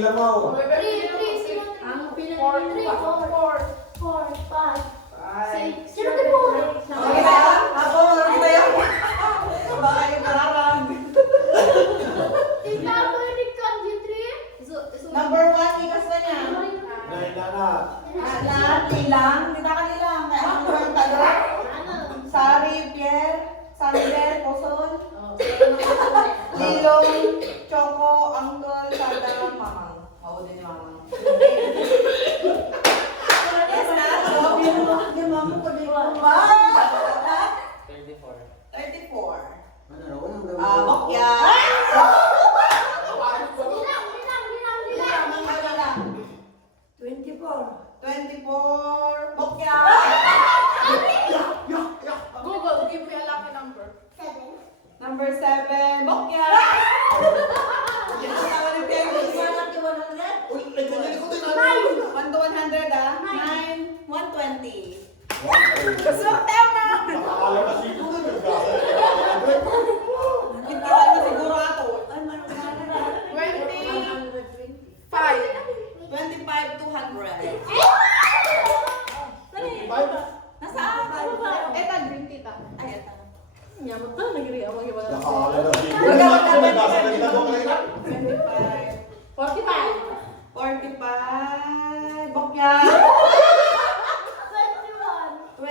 ilan mo? 3, 3, ang pinag-3, 4, 5, 6, 7, 8. Okay ba yan? Ako, okay ba yan? Baka yung kararang. Tita, pwede ka, G3? Number 1, ikas na niya. Nainanat. Anak, ilang. Kita ka nilang. Kaya ang mga taga. Sari, Pierre. Sander, Posol. Lilong, Choco, Uncle, Sada, Mamang. Oo din ni Mamang. Yes na. Hindi Mamang ko din. 34. Bokya. Bilang. 24. Bokya. Google, give me a lucky number. 7. Number 7. Bokya. Yan ang tawag ni Pierre. Uy, ay ganyan ko din. 1 to 100 ah. 9. 120. Swerte mo! Nakakala na sino na. Hintahan mo siguro ako. 25. 25 to 100. Nasaan? Etan, 20 ta. Ay, ito. Nyamot na, nagri ako yung mga Nakakala na sino. Nasa na ginagawa ka na. 25. 45. 45. Bokya. 21. 10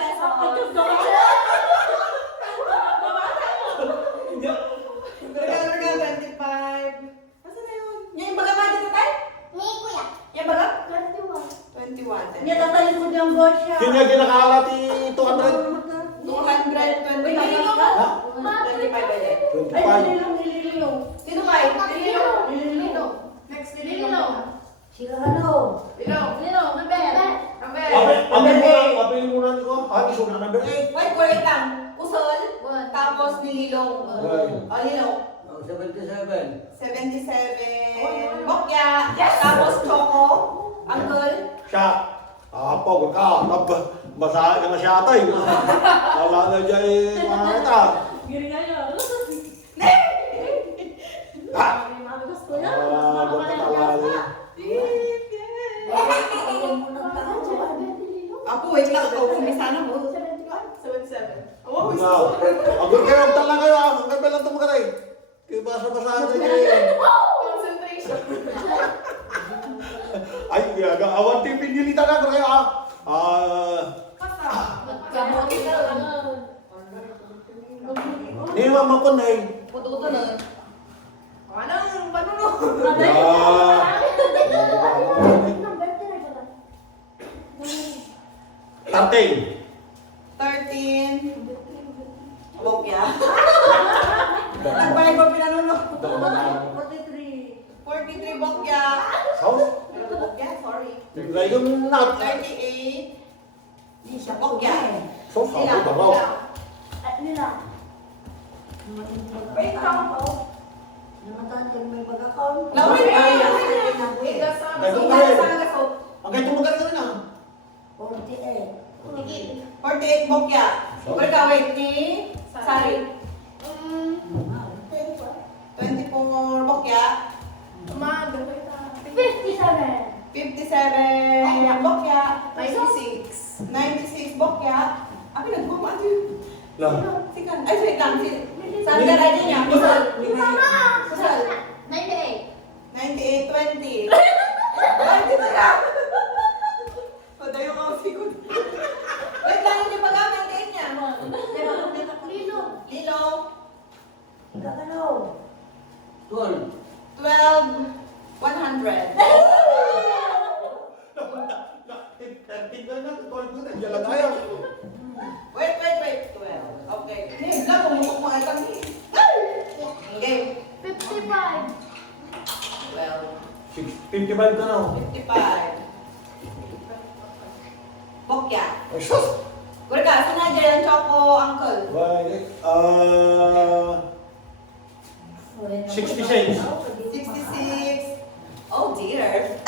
pesos. Regal 25. Nasaan na yun? Yan yung baga ba dito tayo? Ni kuya. Yan baga? 21. 21. Niya tatalik mo diyang bot siya. Sino yung kinakala ti 200? 225. Ha? 25 ba yan? 25. Ay, nililong. Sino kayo? Lilo. Next ni Lilo. Sila ano? Lilo, number. Number. Abel muna ko. Iso na number 8. Wait lang. Usol. One. Tapos nililong. Right. O, lilong. 77. 77. Bokya. Tapos choco. Uncle. Siya. Pagod ka. Basahin ka na siya ata eh. Wala na dyan eh. Mga kita. Giri kayo. Ha? Mami gusto yan. Ba't ka talali? Ako, wait lang. Ikaw, kumisa na mo. 77. Oh, Ikaw. Agad kayo. Agad lang kayo. Ang ganda lang ito mga Kaya basa-basahan sa inyo. Concentration. Ay, awan tayo pinilita na ko kayo ah. Kamote ka lang. Hindi naman ko na eh. Puto-puto na. Anong panunod? Tarting. 13. Bokya. Nagbalik ba pinanunod? 43. 43 Bokya. House? Bokya, sorry. Bigay yung nat. 38. Di siya Bokya. So, sabi ba raw? Wait lang ako. Namatahan ka may pagkakaon. Lawin ba? Ganito ka rin. Ang ganito magaling na. 48. 48 Bokya. Wait ka, wait ni Sari. 24 Bokya. 57 Bokya. 96. 96 Bokya. Abi nagbubuhat yun. Lang. Sikan. Ay, wait lang. Saan ka na niya? Kusal. Kusal. 98. 98, 20. Ay, dito na. Padayo ka ang sikod. Wait lang, hindi pa gamit kayo niya. Lilo. Lilo. Ano? 12, 100. Tingnan na, tol ko na. Diyan lang tayo. Wait. 12. Okay. Hindi, lang, pumukok mga kami. Okay. 55. 12, 55 ka na. 55. Bokya. Ay, sus! Kura ka, saan na dyan, Choco, Uncle? Bye. 66. 66. Oh dear.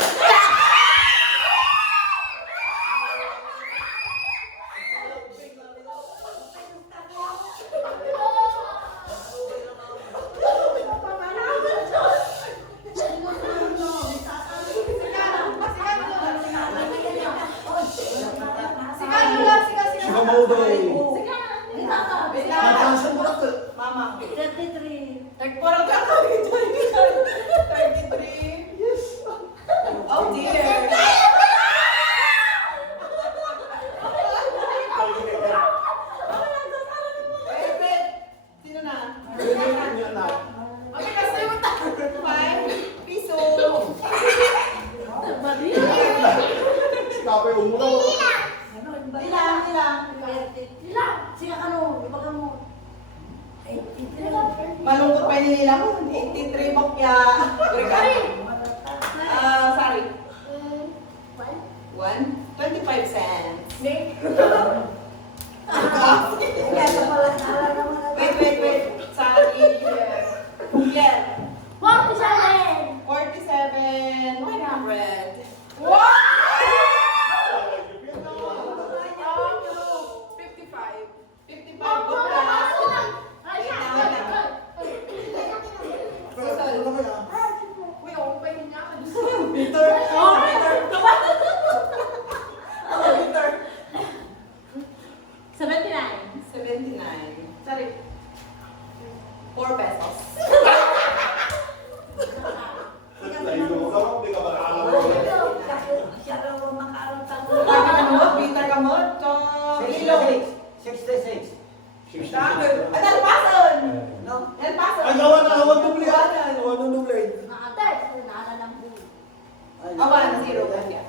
1, 0. Bokya.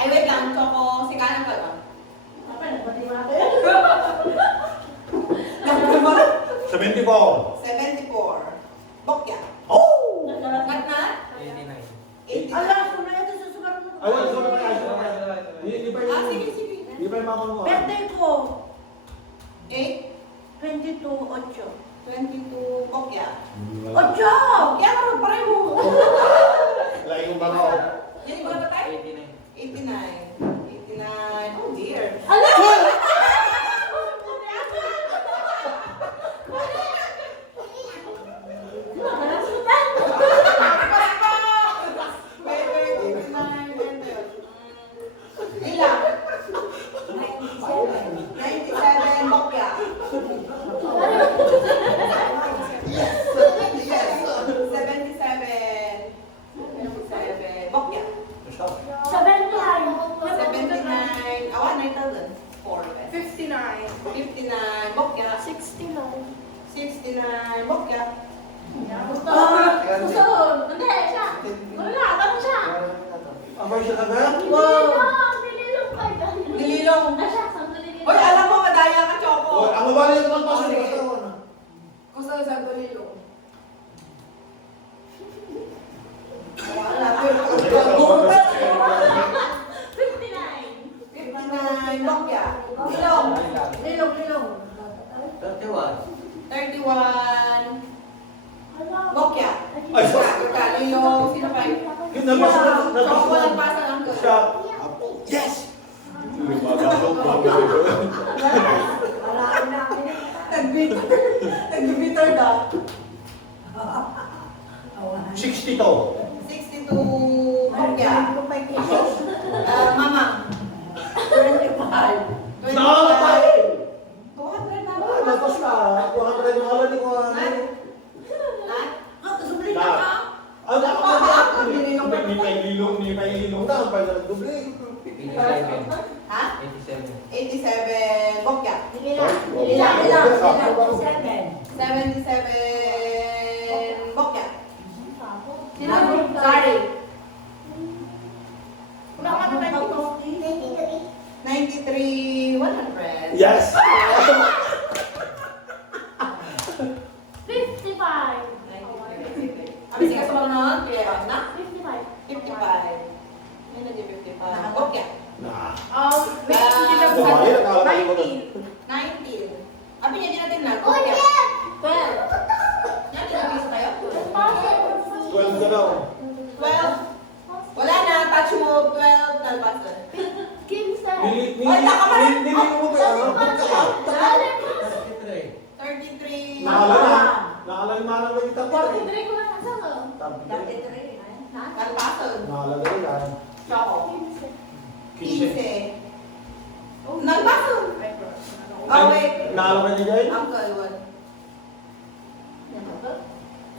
Ay, wait lang. Choco, si kanan ka ba? Apa na, pati natin? 74. 74. Bokya. Oh! Mat na? 89. Ala, sumay ito sa sumarang mo. Ayun, so na kaya. Hindi pa Ah, sige, yung... sige. Hindi pa yung mama mo. Birthday ko, 8, 22, 8. 22, Bokya. 8! Bokya, naman pareho. Lain yung baka. Yan yung mga tayo? 89. 89. Oh dear. Ala! Wait, 89. Ilan? 97, Bokya. Yes. 77. 77, Bokya. 79. Awan na ito dun. 4 pesos. 59. 59, Bokya. 69. 69, Bokya. Gusto. Gusto. Hindi, siya. Wala, tanong siya. Abay siya na Nililong ka. Nililong. Ah, siya, saan ka nililong? Hoy, alam mo, madaya ka, Choco. Oh, ang mabali ito magpasok. Okay. Basta ako na. Kung saan saan ko nilo. Wala. 59. 59, Bokya. Nilong. Nilong, nilong. 31, Bokya. Ay, Nilong. Sino pa yun? Choco, nagpasa lang ko. Siya. Yes! Lumagasok pa. Wala na ako. Nag-bitter daw. 62. 62, Bokya. Ko pa kisos. Mama. 25. 25. Nakakapay! 200 na. Tapos na. 200 yung halan ko. Na? Subli Na. na ka. Ano ako? Hindi pa ililong na. Ang pala nagdubli. Ha? 87, Bokya. Ilan, 77, Bokya. Sino? Sorry. Una ka na tayo. 93, 100. Yes! 55. Abi siya sa mga noon, kaya na? 55. 55. Yan na di 55. Bokya. Na. May hindi na Dumayo, nakakalimutan. 19. Abi niya din natin na. Oh, Bokya. yeah! 12. Yan, tinabisa kayo? 12 ka daw. 12. Wala na, touch mo, 12, nalbasan. 15. Nili mo ba yan? 33. Nakalan manang ba yung 43 ko lang nasa ko. 33. Nalbasan. Nakalagay yan. Choco. 15. 15. Nalbasan. Oh, wait. Nakalagay niya dyan? Uncle, what?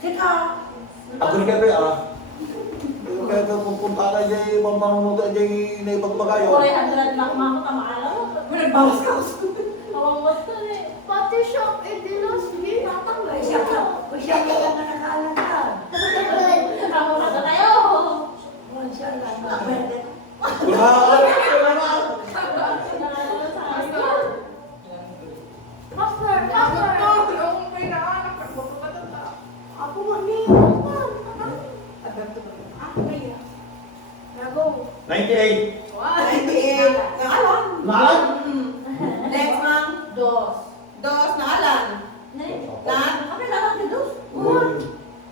Sika. Ako ni Kebe kaya pupunta na dyan, pampangunutan dyan na ipagbagayo. 400 lang mga katamaalam mo. Nagbawas ka. Awang wasta eh. Pati siya, eh di na, sige, tatanggal Siya ka. Siya ka lang na nakaalam ka. Tama na tayo. Siya lang. Pwede. Master, master. Yung may naanak, magpapatata. Ako mami. Nago. 98. 98. Naalan. Nakalagay? Next, ma'am. Dos. Dos, naalan. Na? Ano lang ang dos?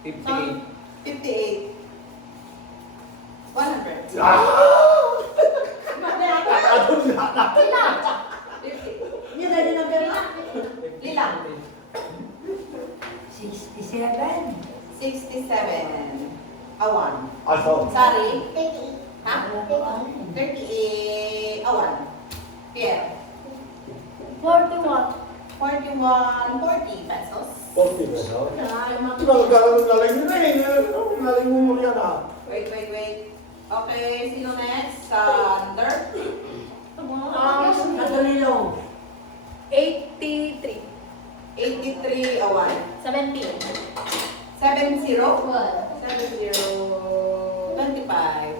58. 100. Adun na. Sila. 50. Hindi na din ang pero. Lilang. 67. 67. Awan. Aso. Sari. Ha? 38. Awan. Pierre. 41. 41. 40 pesos. 40 pesos. Nalaling mo rin. Nalaling mo yan ah. Wait. Okay, sino next? Sander. Natulilong. 83. 83. Awan. 17. 70. 70. 12. 25.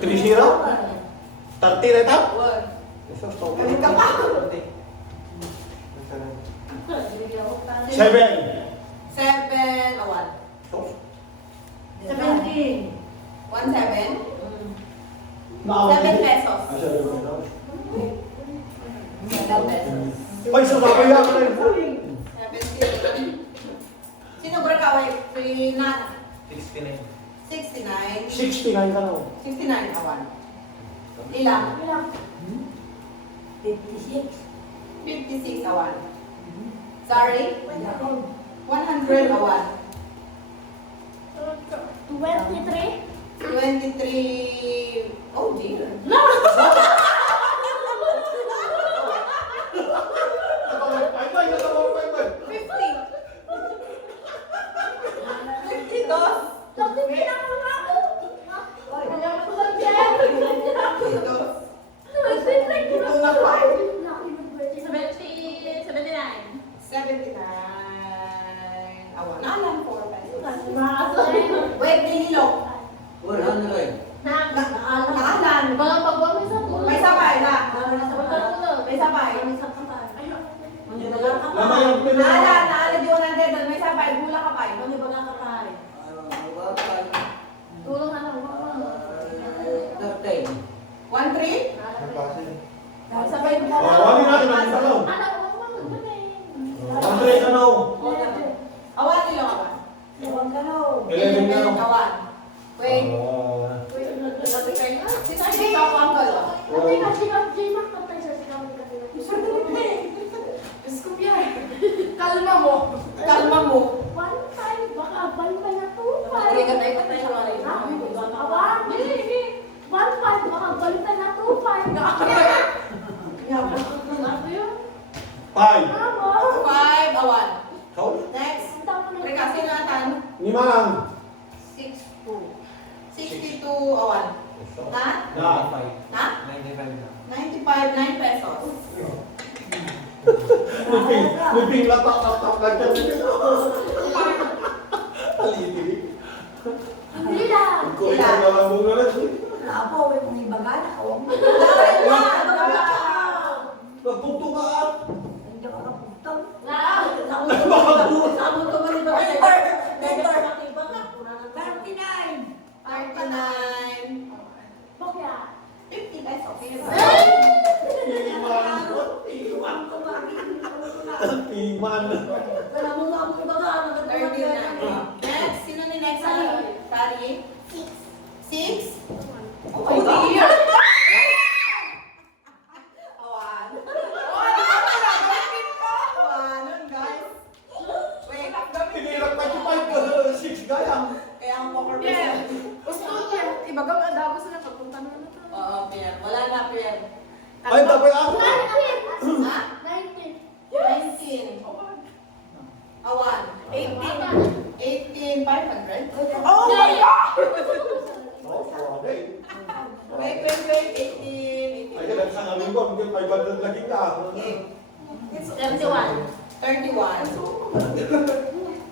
3-0? 30 na ito? One. Jesus, tawag. Galit ka pa. 7. 7, awan. 17. 1, 7. Naawa 7 din. pesos. Ah, 7 pesos. 7 pesos. Ay, sa babaya ka na yun. 70. Sino Bracaway? Si Nat. 69. 69. 69 ka na. 69, awan. Ilang? 56. 56, awan. Sorry? Ako. 100, awan. 23? 23, oh dear. Ay, 50. 52. Sabi pinakauna ako. Oy. Kaya ko lang yan. 52. Ito na 5. 79. 79. Awan. Alam, 4 pesos. Nakasay. Wait, nililo. 100. Naalan. Mga pagwami sa tulog. May sabay na. Tulog. May sabay. Lama yung Naalan, naalan yung 100 doon. May sabay. Bula ka pa. Tulong na lang. 13. 1-3? Sabay mo. Wali natin ang dalaw. Anak mo mo. Andre ka na. Awan, nilo ka ba? 11 ka na. 11 ka na. Awan. Wait. Sino ako ang galo? Ate ka si Jay makapay sa sinaw ni Kapila. Diyos ko, Pierre. Kalma mo. Kalma mo. 1-5 baka balik na 2-5. Hindi ka tayo patay siya wala Awan. 1-5 baka balik na 2-5. Ano yun? 5. Tama. 5, awan. Kau? Next. Ang tama na. Rekasi natin. 5. 62, awan. Na? Na. Na? 95 na. 95, 9 pesos. Luping latak lang dyan. Aliti. Hindi lang. Kulit ka na lang muna lang. Wala po, may bagana. Nagpunto ka. Hindi ako nakapugtong. Sabon ko ba ni ba? 39. 39, Bakya. 50 pesos. Iman. Wala mo nga akong bagana. 39. Next, sino ni next? Kari? 6? Oh, Oh, dear. Awan. Awan, guys. Wait, Tinirap pa yung 6 gayang. kaya ang poker Pierre. face. Gusto ko, Pierre. Iba ka maadabo sila pagpunta na na. Oo, Pierre. Wala na, Pierre. Ay, dapat ako. Ha? 19. 19. Awan. 18, 500. Oh my God! Oh, okay. Wait, 18. Ay, kaya sa namin ko, hindi 500 lagi ka. Okay. 31. 31.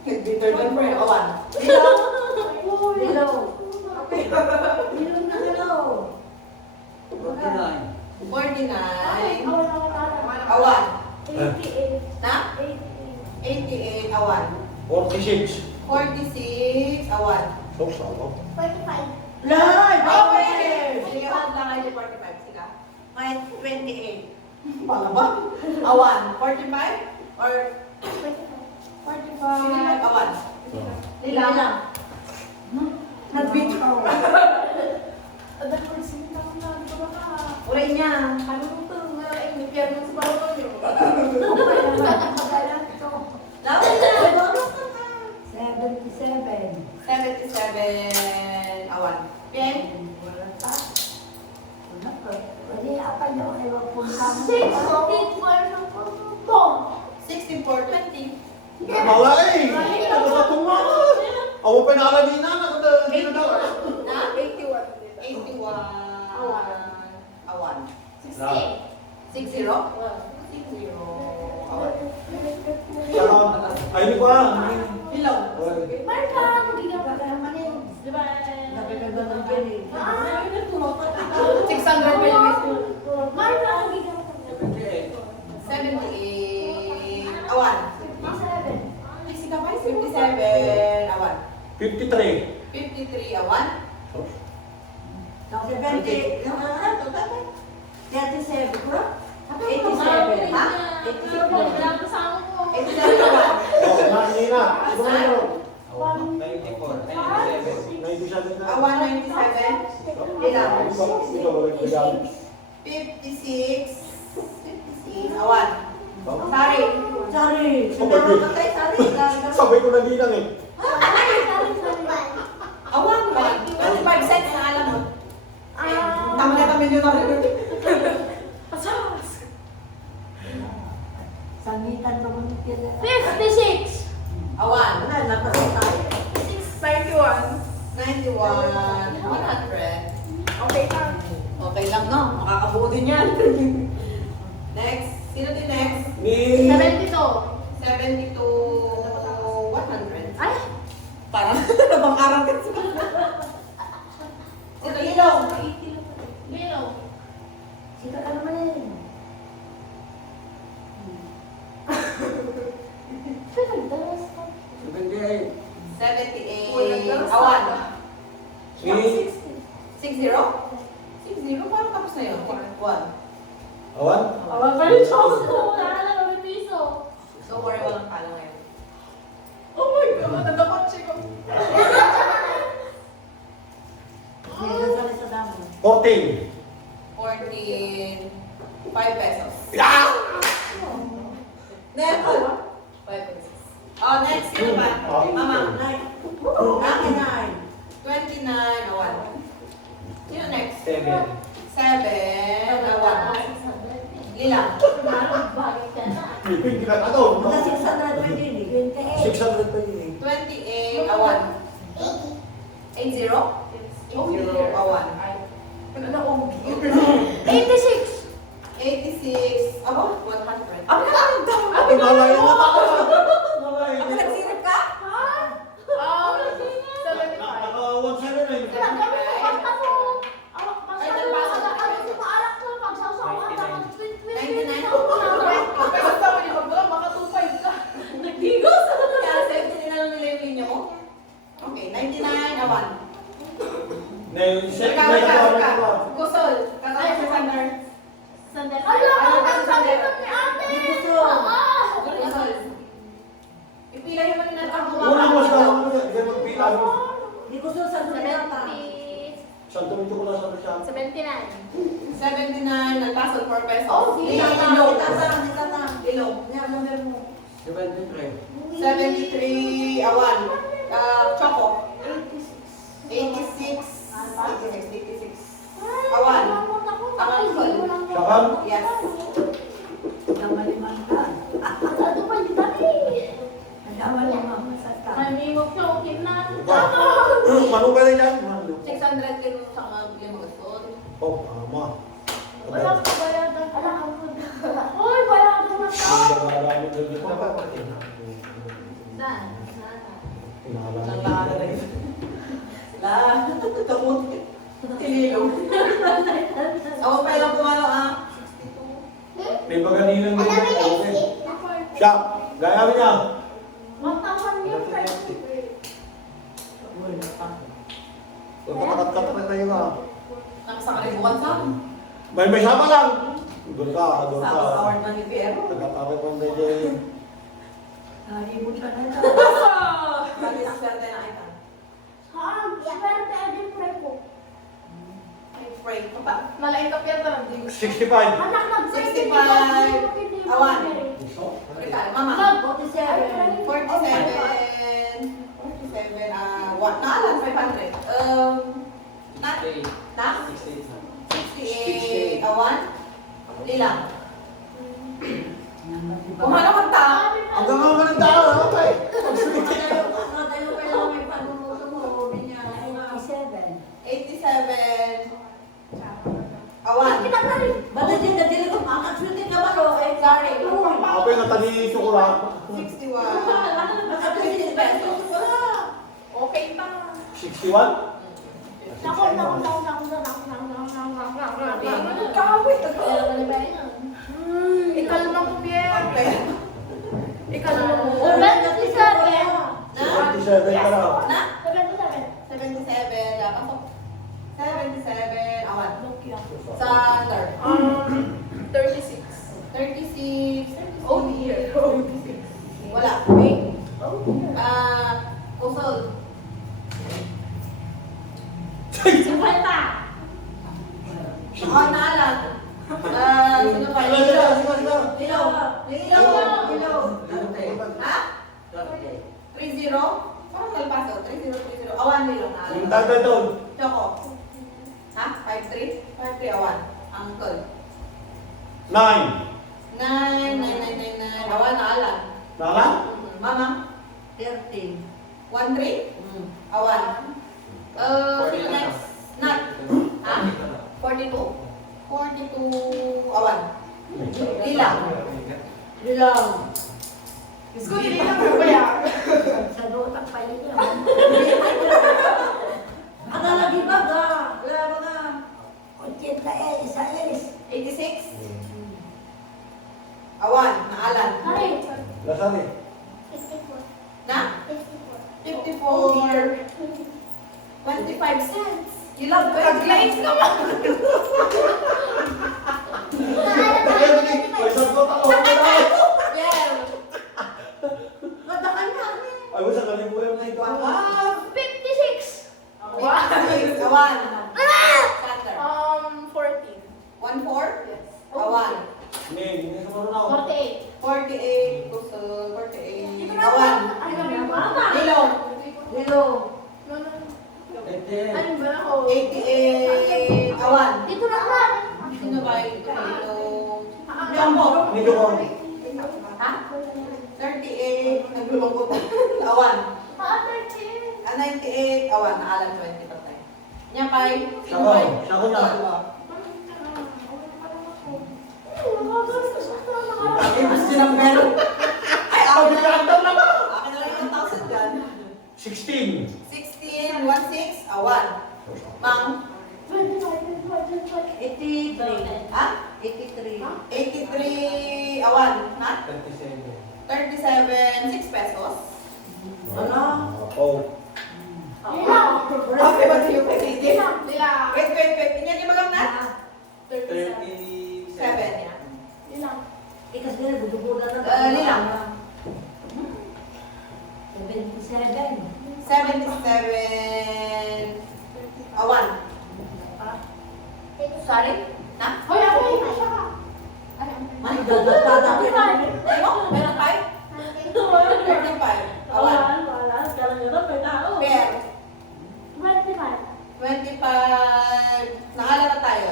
Bitter than prayer. Awan. Hello. Hello na hello. 49. 49. Awan. Awan. 88. Na? 88. Awan. 46. 46. Awan. So, sabo. 45. Lord! Okay! Lihat lang kayo 45 sila. May 28. Pala ba? Awan. 45? Or 45. 45? Awan. Lila. Nag-beach ako. Ada ko sinta ko na. Di ba ka? Uray niya. Ano mo ito? Ni Pierre mo sa bawang niyo. Dapat na. 77. 77. Awan. Okay? Wala pa. Wala pa. Pwede apa niyo ewan po kami. 16 for 20. Malay! Ano sa tunga? Awa pa nakalagin na. Ginagawa. Na? 81. 81. Awan. 60. 60? 60. Awan. Ay, hindi ko ah. Hello. Marka, 600 pa yung guys. Mahal na ang bigyan ko. 78. 78. Awan. 57. Ay, sika pa. 57. Awan. 53. 53. Awan. 70. 37, bro? 87. Ha? 87. Wala kasama ko. 87. Awan. Oh, mahina. Siguro. 94. 97. 97 na. Awan 97. Ilan? Ito, ito. 56. 56. Awan. Sorry. Sorry. Oh, my God. Sorry. Sabay ko na dinang eh. Awan. 25 cents na alam mo. Tama na kami yun na rin. Sangitan naman kita. 56. Awan. Wala, napasok tayo. 91. 100. Okay pa. Okay lang, no? Makakabuo din yan. Next. Sino din next? Ni... 72. 70 to 100. Ay! Parang nabang-arang ka sa Sino ilong? Bilo. Sika ka naman eh. Pinagdaras ka. 78. 78. Awan. Ni... 60? 60? Parang tapos na yun. 1. Awan? Awan pa rin siya. Wala ka lang ng piso. So, worry walang pala ngayon. Oh my God, nadakot siya ko. Meron sa sa damo. 14. 14. 5 pesos. Ah! Next. 5 pesos. Oh, next. Sino ba? Mama. Nine. 29. Awan. Sino next? 7. 7. Awan. Lila. Bakit ka na? Hindi ka ano? Mga 600 din eh. 600 pa yun eh. 28. Awan. 80? 80. Awan. Ano na ang 86. 86. Aba, 100. Ang ganda! Ay, nalayo na ako. Nalayo. Ako nagsirip ka? Ah, 75. Naka-17 na yun. Ay, nalabasa na kayo. 99. Basta mo yung pagbaga, maka 2.5 ka. Nagdigos. Kaya 17 na lang nila yung linya mo. Okay, 99. Awan. Kusol. Kakaya sa sandar. Sandali. Ano ba ang sabi sandal? ni ate? Gusto. Kusol. Ipila yung mga natang Unang mas na ako. Hindi magpila. Di ko susan sa dama. 70. Santo nito ko na sa siya. 79. 79. Nagpasol 4 pesos. Oh, sige. Ilong. Itatang. Ilong. Yan, number mo. 73. 73. Awan. Choco. 86. 86. Awan. Sakal? Yes. Namaliman ka. Ano pa yung dati? Namaliman sa ka. May mo floating na. Manong ka na dyan? 600 din sa mga bigyan mo gusto. Oh, tama. Wala ka bayadan. Wala ka bayadan. Uy, bayadan na to. Saan? Nang lana na yun. La. Kamot. Tililong. Ako pa lang pumalo ah. May paganinang din. Siya, gaya mo niya. Matawan yung friend. Pagkakakat na tayo ka. Nakasakalibukan sa akin. May sama lang. Doon ka, doon ka. Sa award ng Ibero. Nagkatawag mo na dyan. Nalibot ka na ito. Lagi ang swerte na ito. Saan? Swerte din pre ko. Ay, pray ko pa. Malaking kapya talaga. 65. Anak ng 65. Awan. Pray Mama. 47. 47. 1. Naalan, 500. Na? 68. Awan. Lila. Kumano kang tao? Ang gama mo ng tao, okay? Tayo kayo may panuluto mo. 87. 87. Awan. Ba't din na dili ko makakasulit ka ba lo? Eh, Sorry. Ako yung natali chocolate. 61. 50 pesos. Okay pa. 61? Ikalma ko, Pierre. Ikalma mo. 77 ka raw. Na? 77. Yeah, pasok. 77. Awan. Sa under. 36. 36. Oh dear. Oh dear. Wala. Wait. Kusol. 50. Naalan. Sino pa? Sige, sige. Lilaw. Lilaw. Dante. Ha? Dante. 30? Parang nalpaso. 3030. Awan lilaw na Yung alam. dagdag doon. Choco. Ha? 53? 53 awan. Uncle. 9. 9. Awan na alam. Nala? Mama? 13. 13? Awan. Sino next? Nat. Ha? 42? 42 awan. Lilang. Bilang. Gusto ko hindi lang ba yan? Sa dotak pa yun. Ano lagi ba ga? Wala mo na. 86. 86? Awan. Naalan. Lasari. Na? 54. 25 cents. You love Pag-glaze ka ba? May sagot ako. Yeah. Madakan na. Ay, wala ka rin po yung naiba. 56. Awan. Scatter. 14. 1-4? Yes. Awan. Hindi ka marunong ako. 48. 48. Kusol. 48. Awan. Mama. Lilaw. Lilo. No, no. Ete. Ano ba ako? 88. Awan. Dito na ka. Sino ba ito? Jumbo. Hindi ko. Ha? 38. Naglulungkot. Awan. 98. Awan. Naalan 20 patay. Nyapay. Sako na. Ay, mas sinamber. Ay, ako na lang daw naman. Akin na lang yung 1,000 dyan. 16. 16, 1,6, awan. Mang, 83. ha? 83. 83, awan. Ha? 37. 37, 6 pesos. Ano? Ako. Okay, ba ito yung pagiging? Lilang. Wait. Inyan yung magam na? 37. 7, yan. Lilang. Ikas ka na, budubuda na. Lilang. 77. 77, awan. Sorry? Na? Hoy, ako yung siya. Ay, dadatatin. Ay mo? Meron tayo? 35, awan. Pair. 25, nakala na tayo.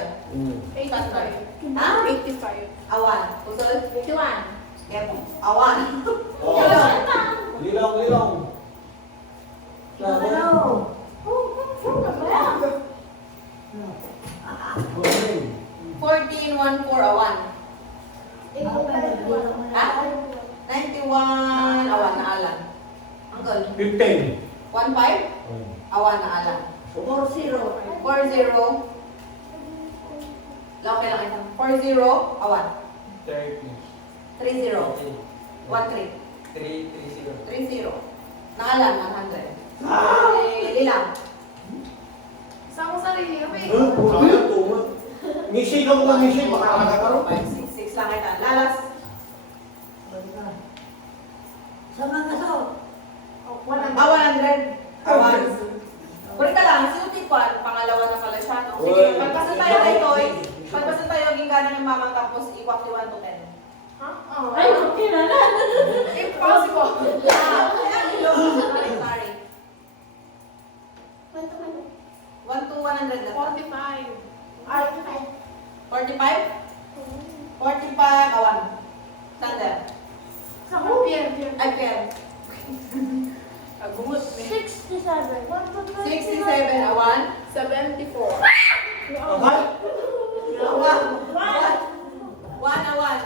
85. Ha? 85. Awan. Kusol? 51. Kaya po. Awan. Oh. Lilang. Ano? Good. 14, 1, 4, awan. Ha? 91, awan na alan. Uncle, 15. 1, 5, awan na alan. 4-0. 4-0. Laki lang ito. 4-0, awan. 30. 3-0. 1-3. 330. 3-0. Naalan, 100. Lilang. Sa mo sarili, okay? Puro yan, puro. Misi ka mo misi. Baka nakakaro. 5, 6, 6 lang ito. Lalas. Sa mga so. 100. Awan. Kulit ka lang, sinuti ko, pangalawa na pala siya. No? Sige, Uy. pagpasa tayo kay Toy. Pagpasa tayo, gingana ng mamang tapos equal to 1 to 10. Ha? Oh. Ay, okay na na. Impossible. Sorry. 1 to 100 na. 45. 45? 45, awan. Thunder. Sa ko, Pierre. Ay, Pierre. Agumot. 67. 67, awan. 74. Okay? Awan. 1, awan.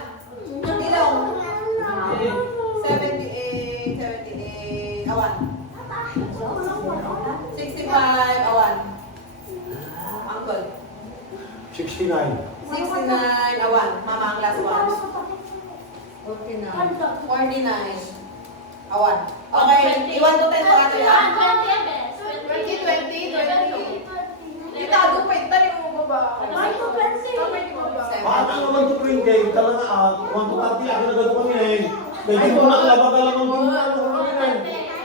Ilong. 78, 78, awan. 65, awan. 69. 69, awan. Mama ang last one. 49. 49. Awan. Okay, iwan to 10 pa kayo. 20. Itago pa ito yung baba. Ay, ito, Francis. Kapay di baba. Bakit ang naman to 20? Talaga 1 to 30 ako na gano'n kami eh. Dahil ko nakalabag ka lang ang buwan.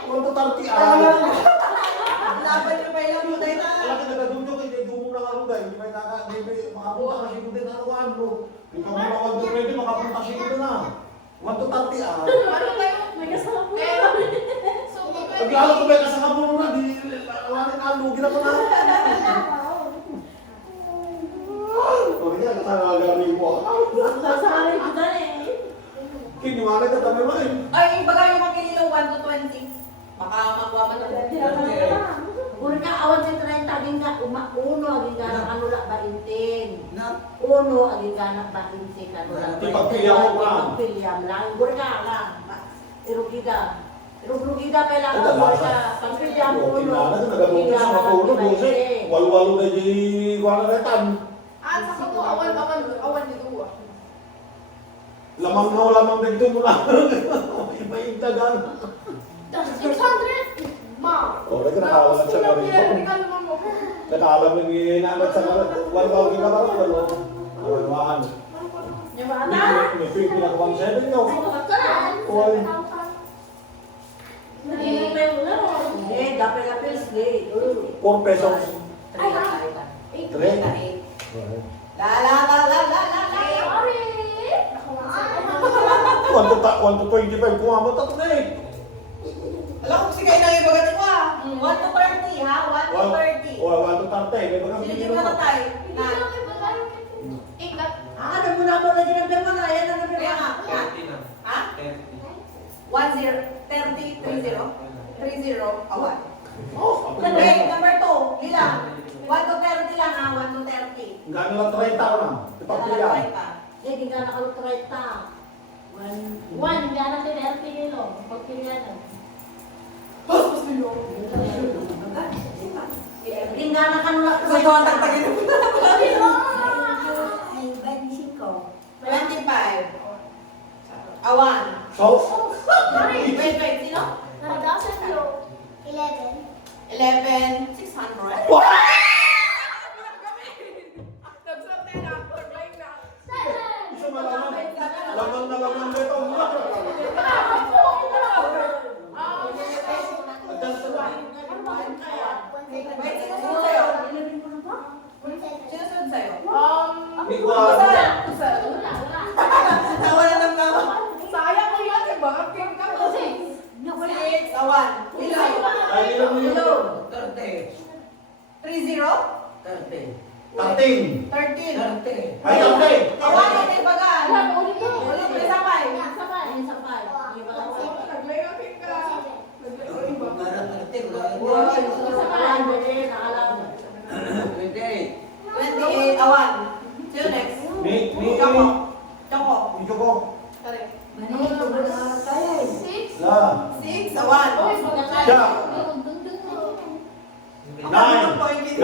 1 to 30 Laban nyo pa ilang luday na. Laki na gadunyo kay Diego mo na nga dahil may makapunta kasi ko din ano ano. Ikaw mo na 1 to 20 makapunta kasi ko din na. 1 to 30 Ano tayo? May kasama po. So, Paglalo ko ba kasama mo na di wala na lugi na ko na. Oh, yan kasama galing mo. Sasali ko na eh. Kiniwala ka tabi mo eh. Ay, baga yung makililo 1 to 20. Baka makuha man ako. Urka awan sa 30 aging nga uno aging nga kanula ba intin. Na. Uno aging nga ba intin kanula. Ipagpilihan mo lang. Ipagpilihan lang. Urka lang. Irugida. Irugida pa lang Ay, ang dalasa. urka. Pagpilihan mo uno. Kinala ka nagabuti sa mapuno busi. Walo-walo na di wala na tan. at sa ko awan ni Dua. Lamang no lamang dito mo na. Iba yung dagan. 600. Ma. Oh, lagi nakawalan sa gabi ko. Hindi ka naman mo. Nakaalam ng inaanat sa gabi. Walo kita ba? Walo. Awan. Yung bata. May 50 na 1.7 nyo. Oy. Eh, dapat na pills eh. 4 pesos. 3. 3. La la la la la la la. 1 to 25 kung amo tatlo na eh. Alam ko si kayo nang ibagatin mo ah. 1 to 30 ha? 1 to 30. 1 to 30. May bagang Sino bigyan yung mo. mga tayo? Ikat. Ah, ano mo na mo na ginagawa mo na. Yan na namin Kaya nga. 30 na. Ha? 30. 30, 30, awan. Oh, Okay, number 2, Lila. 1 to 30 lang ha, 1 to 30. Gano'n lang 30 lang. Ipagpilihan. Eh, di ka nakalutray ta. One, gana si Erti nilo. Pagpilihan. Bastos nilo. Hindi nga nakanulak Gusto ko ang tagtagin mo. Ay, 25. 25. Awan. So, Wait, sino? Nagdasan nyo. 11. 11, 600. Nagsarte na. Taglay na. 7. isa malaman. Lamang na lamang dito. Wait, sino sunod sa'yo? Sino sunod sa'yo? Tawa na ng mama. Sayang ko yan. Baka king ka ko. 6, awan. Lila. Ay, ilang mo Lilo. 30. 30? 30. 13. 13. Ay, 13. Awan, hindi baga. Ulit Ulit, may sabay. Ayun sa pal. Naglay ka king ka. Naglay ka. Para 30. Wow. Sa pal, pwede nakalam. 28. 28, awan. Sino next? Ni Choco. Choco. Ito ko. Tari. La. 6, awan. Siya. 9. 9. 9,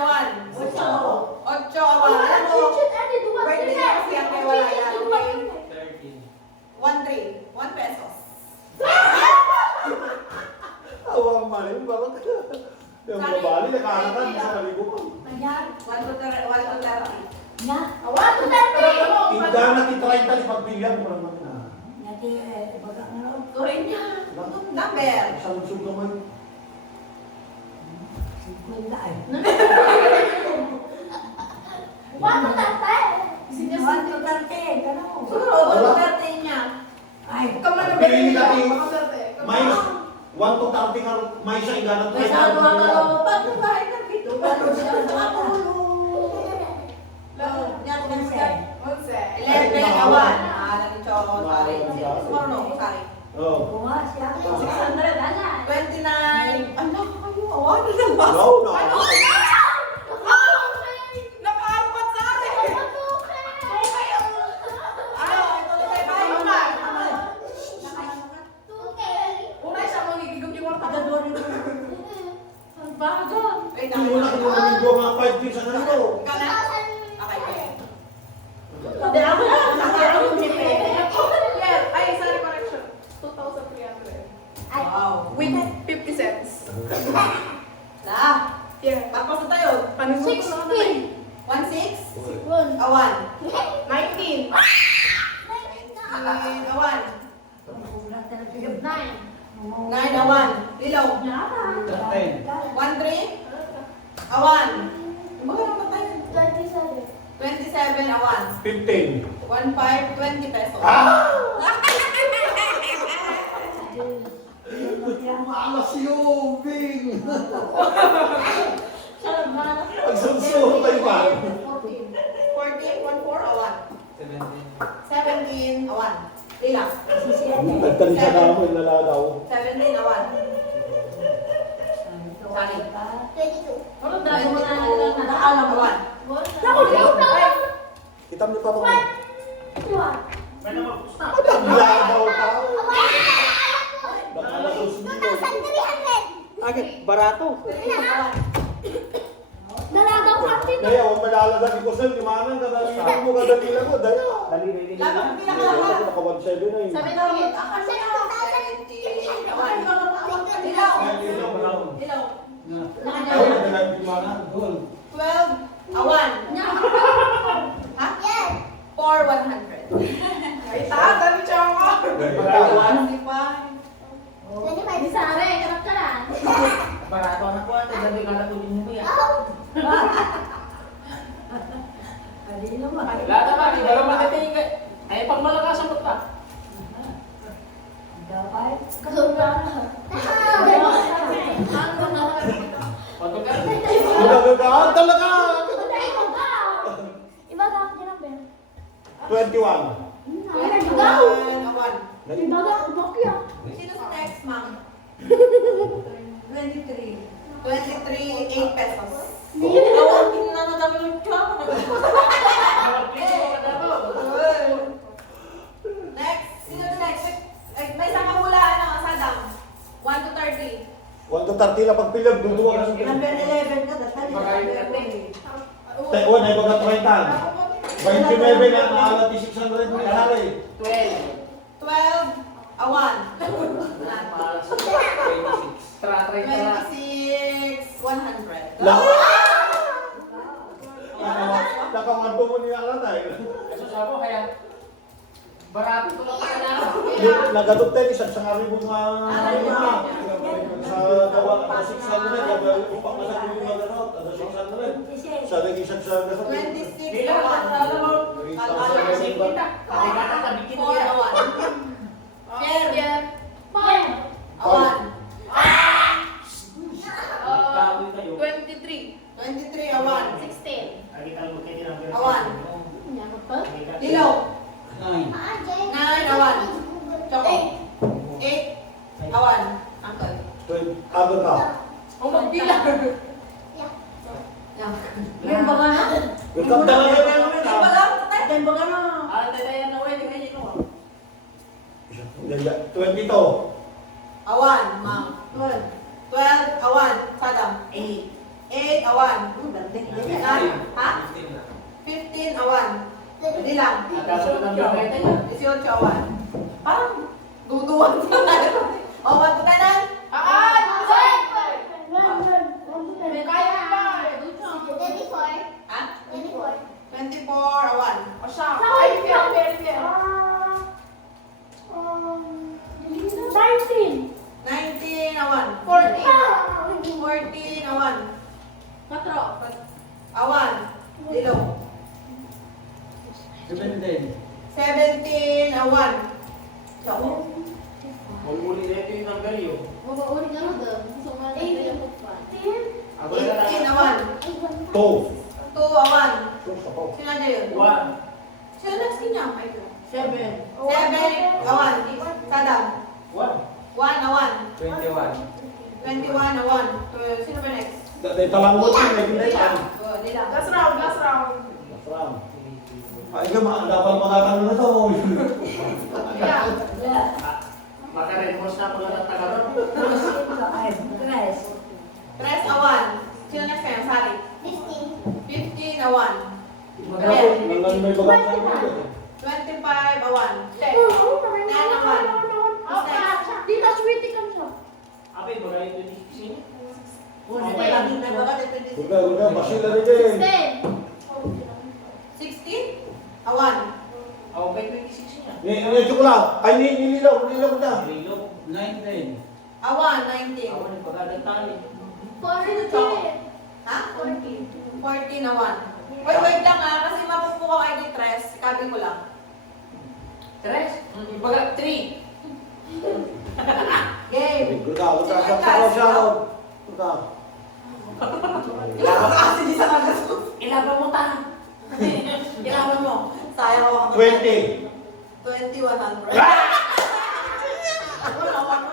awan. 8, awan. Alam mo, birthday niya kasi ang may wala yan. Okay? 30. 1 pesos. Awang mali mo balak. Yung mga bali, nakakatan sa kalibo ko. 1 to 30. Awan ko dati. Hindi na ti-30 di pagpilihan mo naman na. Tuloy niya. Number. Isang sug naman. Sunod, 30 niya. Kaman na Pili ka, Tim. Makasarte. May 1 to 30 ka may isa iganat May sa mga kalooban, bahay na pito. Sa pulo. Yan, yan, yan. 11. 11, awan. Alam ni Choco, sorry. Sumarunong, sorry. Oh. 600, ala. 29. Ano kayo? Awan na lang. No, no. Nakaapat sa akin. Ano, ito na tayo ba? Una siya magigigom yung warta. Wait, Hindi mo na kinuha ng mga 5 pins na nito. Ikaw na? Na. Tapos na tayo. 16. 1-6. One. Awan. 19. 19. Awan. Nine. 9. Awan. Lilaw. 10. 1-3. Awan. Baga naman tayo. 27. Awan. 15. 1-5. 20 pesos. Maalas yung Bing! Sarap na. Pagsunsuho tayo ba? 14. 14. 1-4. Awan. 17. Awan. Lilaw. Nagtansya na ako, nalalaw. 17. Awan. Sali. Pero dahil mo na lang na. Alam. Awan. Kita mo pa mga... Nalalaw tao. Nakalasos mo. Barato. 3. Awan. Daya, huwag malalagan ko sir. Limanan, kadalilan mo, kadalilan mo. Daya. Laban ang pinakalaban. Naka-1-7 na yun. 17. Awan. Lilaw. Lilaw. Ay, nadalag limanan. 12. Awan. Ha? 4,100. Ay, dami siya ako. Sare, karap ka lang. Barato na po. Sabi ka na po din mo yan. Lahat naman, iba lang makating. Ay, pag malakas ang punta. Patugal. Nagagaan talaga! 21. 21. Awan. Sino sa next, ma'am? 23. 8 pesos. Awan, hindi na nadami yung tiyan. Next. Sino sa next? Ay, may isang kahulaan na, Sadam. 1 to 30. 1 to 30 lang pagpilag, duduwa ka sa Number 11 ka, dahil Taiwan ay baga 30. 29 yan, naalati 600 mo kahari. 12. Awan. Malas. 26. Try na. 26. 100. Nakamanto mo niya ka na eh. Eso sabo kaya. Barato ko lang pala na. Nagadok tayo, isang sangari mo nga sa gawa na 600, upak na sa kuling magarot, ada 600. Sa nag-isang sa gasot. 26. Bila ka Awan. alam mo. Kasi kita. Kaya ka tabikin 4. niya. Awan. Pierre. Five. Awan. Kapoy kayo. 23. 23. Awan. 16. Awan. Nyamot pa? Lilaw. 9. 9. Awan. Choco. 8. Awan. Uncle. Abot ka. Kung magbilang. Yan. Yung baga na. Ikaw talaga na yun Iba ah. lang. Tatay. Yung baga na. Ah, tayo na ulit. Ganyan ko. 22. Awan. Ma'am. 12. Awan. Sadam. 8. Awan. Ha? 15. Awan. Lilang. Nagkasunod ng gamay tayo. 18. Awan. Parang duduwan sila. O, 1 to 10 na? Kaya ba? Ha? 24. Awan. O siya. Ay, Pierre. 19. Awan. 14. Awan. 4. Awan. Dilo. 17. 17. Awan. Choco. Magmuli na ito yung number yun. Mag-uuri ka na doon. Gusto mo na yung pagpan. Ako na 18. Awan. 2. 2. Awan. Sino na yun? 1. Sino next niya? 7. 7. Awan. Sadam. 1. Awan. 21. 21. Awan. Sino ba next? Talang mo siya, may ginaitan. Nila. Last round. Ram. Ay ka, dapat makatanong na to. Maka-reinforce na pala ng Tagalog. 3. Awan. Sino next kayo? Sari. 15. Awan. Nang may bagat na yun. 25. Awan. 10. Awan. Dito, sweetie ka siya. Abi, bagay ito ni Sini. Huwag basila rin din. 16. 16? Awan. Ako kay 26 niya. Nilito ko lang. Ay, nililaw ko na. Rilo, 9 din. Awan, Ako 19. ni pagkadagtali. 14. Ha? 14. 14 awan. Wait lang ah, kasi mapupukaw ay di tres. Kabi ko lang. 3. Ibaga 3. Game. Good na. Shoutout. Good na. Ilaban ka kasi di sa kagas. Ilaban mo ta. Ilaban mo. Sayang ako. 20. 20, 100. Wala, wag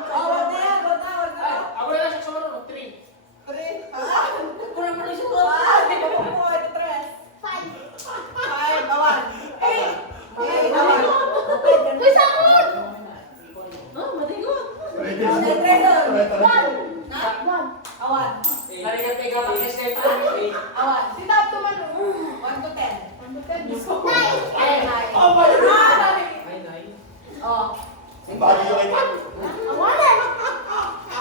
na yan. Wag na. Ay, ako na lang siya sumunod. 3. Pre. Ako naman lang siya Mapupukaw ay di tres. 5, awan. 8, awan. Uy, sakot! Oh, matigot. Na? Awan. Lari ka kay Gabang Escape. Awan. Si Tap tuman. 1 to 10. Ay, Oh my God! Ay, nay. Oh. Bago yung kay awalan.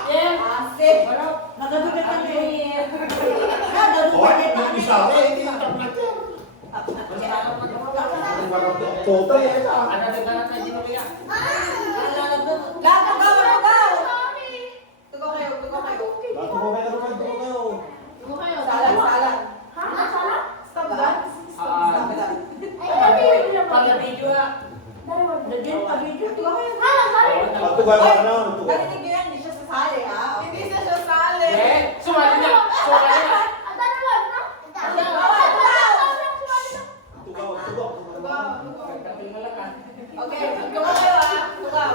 Yeah. Asik. Nagagulat kami. Oh, yung isa ako. Hindi yung taplat yan. Total yan. Ano nagbanat na Ginulia? Lahat ng daw. Tugaw kayo. Bato ko kayo. Ano kayo? Salan. Ha? Sala? Stop dance? Ay, ano yung bilang Pala video ah. Tugaw kayo. Bato ko kayo. Narinig niyo yan, hindi siya sasali ha? Hindi siya sasali. Eh, sumali niya. Sumali niya. Ang dalawan, no? Nagtatil na lang ah. Okay, tugaw kayo ha. Tugaw.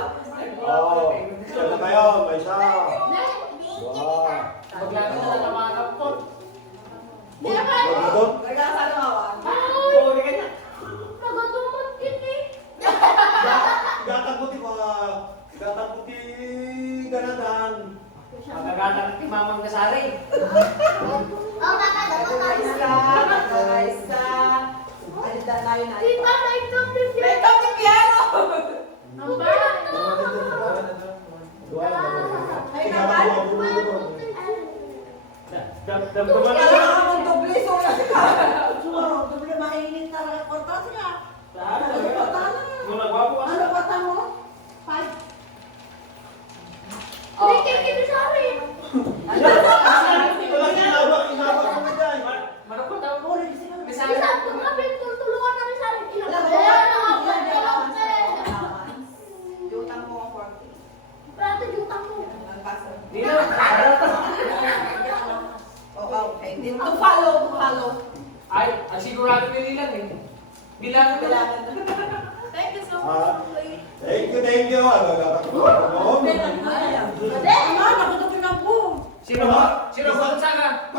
Oh, siya na kayo. May isa. Wow. Maglaro na lang ang mga kapot. Magdadot. Nagkasalo awan. Puli ka niya. Nagatumot yun eh. Gataguti ko. Gataguti ganadan. Magagata ng timamang nasari. Oh, Isa. Alita tayo na. Tita, may tumit May yun. top ni Piero. Ang bahay. Ay, naman. Damdaman na Kaya lang. ka mong doble soya ka. Doble mainit na lang. Porta siya. Kung nagwapo ka Ano porta mo? 5. Hindi kayo kinisari. Wala inabak ko na dyan. Manapot daw. Isa, tumabi, tulungan kami sa akin. Ilang Alam mo, kaya yan na ang ako. Utang mo ang 40. Prato jutang mo. Ang kaso. Di na. Oh, okay. To follow. Ay, ang sigurado nililang eh. Bilangan na lang. Bilangan. Thank you so Ah. much. Thank you. Ama, nakutok na po. Sino ba? Sino ba? Saka?